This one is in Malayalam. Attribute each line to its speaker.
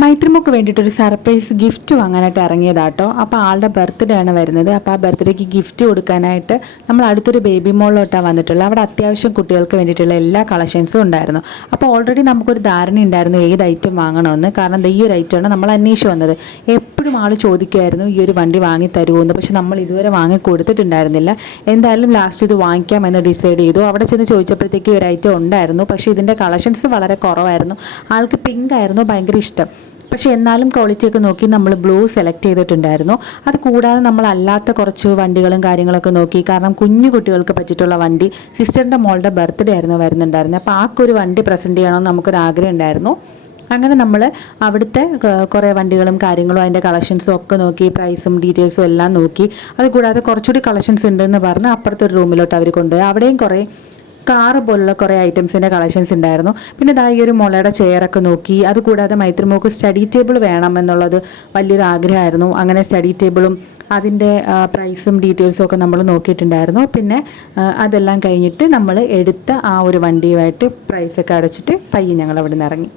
Speaker 1: മൈത്രിമുക്ക് വേണ്ടിയിട്ട് ഒരു സർപ്രൈസ് ഗിഫ്റ്റ് വാങ്ങാനായിട്ട് ഇറങ്ങിയതാട്ടോ. അപ്പോൾ ആളുടെ ബർത്ത്ഡേ ആണ് വരുന്നത്. അപ്പോൾ ആ ബർത്ത്ഡേക്ക് ഗിഫ്റ്റ് കൊടുക്കാനായിട്ട് നമ്മൾ അടുത്തൊരു ബേബി മോളിലോട്ടാണ് വന്നിട്ടുള്ളത്. അവിടെ അത്യാവശ്യം കുട്ടികൾക്ക് വേണ്ടിയിട്ടുള്ള എല്ലാ കളക്ഷൻസും ഉണ്ടായിരുന്നു. അപ്പോൾ ഓൾറെഡി നമുക്കൊരു ധാരണ ഉണ്ടായിരുന്നു ഏത് ഐറ്റം വാങ്ങണമെന്ന്. കാരണം ഈ ഒരു ഐറ്റമാണ് നമ്മൾ അന്വേഷിച്ച് വന്നത്. എപ്പോഴും ആൾ ചോദിക്കുമായിരുന്നു ഈ ഒരു വണ്ടി വാങ്ങി തരുമെന്ന് പക്ഷെ നമ്മൾ ഇതുവരെ വാങ്ങി കൊടുത്തിട്ടുണ്ടായിരുന്നില്ല. എന്തായാലും ലാസ്റ്റ് ഇത് വാങ്ങിക്കാമെന്ന് ഡിസൈഡ് ചെയ്തു. അവിടെ ചെന്ന് ചോദിച്ചപ്പോഴത്തേക്ക് ഒരു ഐറ്റം ഉണ്ടായിരുന്നു. പക്ഷെ ഇതിന്റെ കളക്ഷൻസ് വളരെ കുറവായിരുന്നു. ആൾക്ക് പിങ്ക് ആയിരുന്നു ഭയങ്കര ഇഷ്ടം. പക്ഷെ എന്നാലും ക്വാളിറ്റിയൊക്കെ നോക്കി നമ്മൾ ബ്ലൂ സെലക്ട് ചെയ്തിട്ടുണ്ടായിരുന്നു. അത് കൂടാതെ നമ്മൾ അല്ലാത്ത കുറച്ച് വണ്ടികളും കാര്യങ്ങളൊക്കെ നോക്കി. കാരണം കുഞ്ഞു കുട്ടികൾക്ക് പറ്റിയിട്ടുള്ള വണ്ടി സിസ്റ്ററിന്റെ മോളുടെ ബർത്ത്ഡേ ആയിരുന്നു വരുന്നുണ്ടായിരുന്നത്. അപ്പോൾ ആൾക്കൊരു വണ്ടി പ്രസന്റ് ചെയ്യണമെന്ന് നമുക്കൊരു ആഗ്രഹം ഉണ്ടായിരുന്നു. അങ്ങനെ നമ്മൾ അവിടുത്തെ കുറേ വണ്ടികളും കാര്യങ്ങളും അതിന്റെ കളക്ഷൻസും ഒക്കെ നോക്കി പ്രൈസും ഡീറ്റെയിൽസും എല്ലാം നോക്കി. അതുകൂടാതെ കുറച്ചുകൂടി കളക്ഷൻസ് ഉണ്ടെന്ന് പറഞ്ഞ് അപ്പുറത്തെ ഒരു റൂമിലോട്ട് അവർ കൊണ്ടുപോയി. അവിടെയും കുറേ കാറ് പോലുള്ള കുറേ ഐറ്റംസിന്റെ കളക്ഷൻസ് ഉണ്ടായിരുന്നു. പിന്നെ ഇതാ ഈ ഒരു മുളയുടെ ചെയറൊക്കെ നോക്കി. അതുകൂടാതെ മൈത്രിമോക്ക് സ്റ്റഡി ടേബിൾ വേണം എന്നുള്ളത് വലിയൊരു ആഗ്രഹമായിരുന്നു. അങ്ങനെ സ്റ്റഡി ടേബിളും അതിന്റെ പ്രൈസും ഡീറ്റെയിൽസും ഒക്കെ നമ്മൾ നോക്കിയിട്ടുണ്ടായിരുന്നു. പിന്നെ അതെല്ലാം കഴിഞ്ഞിട്ട് നമ്മൾ എടുത്ത ആ ഒരു വണ്ടിയുമായിട്ട് പ്രൈസൊക്കെ അടച്ചിട്ട് പയ്യെ ഞങ്ങൾ അവിടെ നിന്ന് ഇറങ്ങി.